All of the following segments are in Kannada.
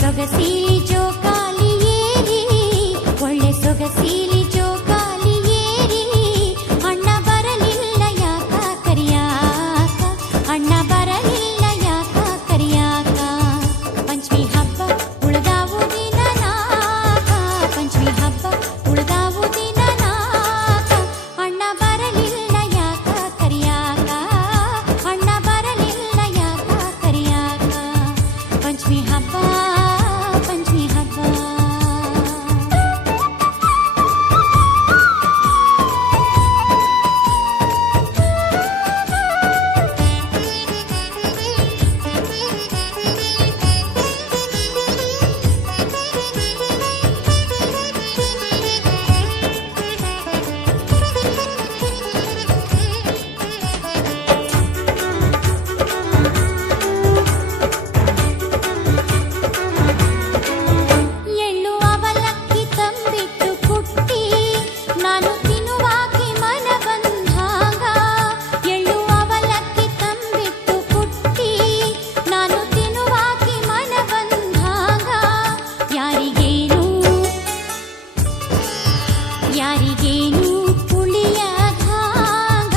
ಸೊಗಸೀಲಿ ಜೋಕಾಲಿ ಏರಿ, ಒಳ್ಳೆ ಸೊಗಸೀಲಿ ಜೋಕಾಲಿ ಏರಿ, ಅಣ್ಣ ಬರಲಿಲ್ಲ ಯಾಕ ಕರಿಯಾಕ, ಅಣ್ಣ ಬರಲಿಲ್ಲ ಯಾಕ ಕರಿಯಾಕ. ಪಂಚಮಿ ಹಬ್ಬ ಉಳ್ದಾವು ದಿನ ನಾಕ, ಪಂಚಮಿ ಹಬ್ಬ ಉಳ್ದಾವು ದಿನ ನಾಕ, ಅಣ್ಣ ಬರಲಿಲ್ಲ ಯಾಕ ಕರಿಯಾಕ, ಅಣ್ಣ ಬರಲಿಲ್ಲ ಯಾಕ ಕರಿಯಾಕ. ಪಂಚಮಿ ಹಬ್ಬ ಪಂಚಮಿ ಹಬ್ಬ. ಎಳ್ಳು ಅವಲಕ್ಕಿ ತಂಬಿಟ್ಟು ಕುಟ್ಟಿ, ನಾನು ತಿನ್ನುವಾಕಿ ಮನ ಬಂದಾಗ, ಎಳ್ಳು ಅವಲಕ್ಕಿ ತಂಬಿಟ್ಟು ಕುಟ್ಟಿ, ನಾನು ತಿನ್ನುವಾಕಿ ಮನ ಬಂದಾಗ, ಯಾರಿಗೇನು ಯಾರಿಗೇನು ಉಳಿಯದಾಗ,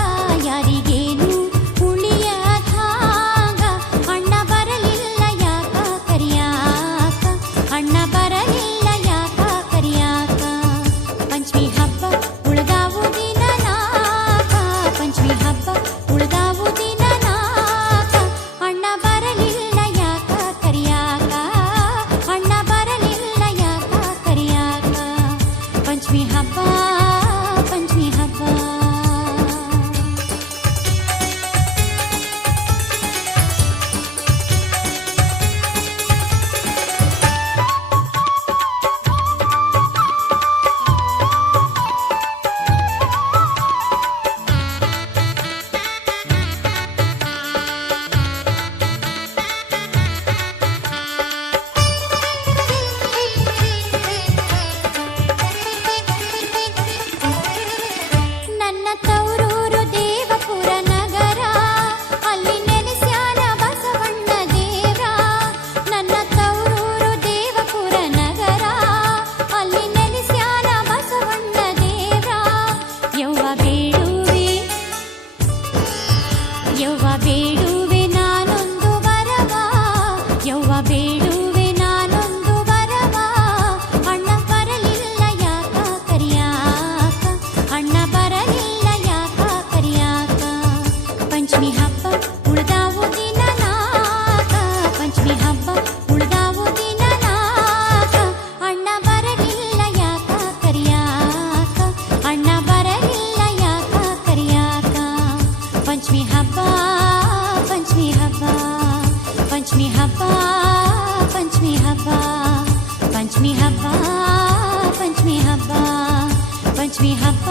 ಯಾರಿಗೇನು ಉಳಿಯದಾಗ, ಅಣ್ಣ ಬರಲಿಲ್ಲ ಯಾಕ ಕರಿಯಾಕ, ಅಣ್ಣ ಬರಲಿಲ್ಲ ಯಾಕ ಕರಿಯಾಕ. ಪಂಚಮಿ ಹಬ್ಬ ಉಳ್ದಾವು ದಿನ ನಾಕ, ಪಂಚಮಿ ಹಬ್ಬ ಉಳ್ದಾವು ದಿನ ನಾಕ, ಅಣ್ಣ ಬರಲಿಲ್ಲ ಯಾಕ ಕರಿಯಾಕ, ಅಣ್ಣ ಬರಲಿಲ್ಲ ಯಾಕ ಕರಿಯಾಕ. ಪಂಚಮಿ ಹಬ್ಬ ಪಂಚಮಿ ಹಬ್ಬ. ನನ್ನ ತವರೂರು ದೇವಪುರ ನಗರ, ಅಲ್ಲಿ ನೆಲೆಸ್ಯಾನ ಬಸವಣ್ಣ ದೇವ್ರ. ನನ್ನ ತವರೂರು ದೇವಪುರ ನಗರ, ಅಲ್ಲಿ ನೆಲೆಸ್ಯಾನ ಬಸವಣ್ಣ ದೇವ್ರ. ಯವ್ವ ಬೇಡುವೆ ಯವ್ವ ಬೇಡುವೆ ನಾನೊಂದು ವರವ, ಯವ್ವ ಬೇಡುವೆ ನಾನೊಂದು ವರವ, ಅಣ್ಣ ಬರಲಿಲ್ಲ ಯಾಕ ಕರಿಯಾಕ, ಅಣ್ಣ ಬರಲಿಲ್ಲ ಯಾಕ ಕರಿಯಾಕ. ಪಂಚಮಿ ಹಬ್ಬ ಉಳ್ದಾವು ದಿನ ನಾಕ, ಪಂಚಮಿ ಹಬ್ಬ ಉಳ್ದಾವು ದಿನ ನಾಕ, ಅಣ್ಣ ಬರಲಿಲ್ಲ ಯಾಕ ಕರಿಯಾಕ, ಅಣ್ಣ ಬರಲಿಲ್ಲ ಯಾಕ ಕರಿಯಾಕ. ಪಂಚಮಿ ಹಬ್ಬ ಪಂಚಮಿ ಹಬ್ಬ. ಪಂಚಮಿ ಹಬ್ಬ ಪಂಚಮಿ ಹಬ್ಬ. ಪಂಚಮಿ ಹಬ್ಬ ಪಂಚಮಿ ಹಬ್ಬ. ಪಂಚಮಿ ಹಬ್ಬ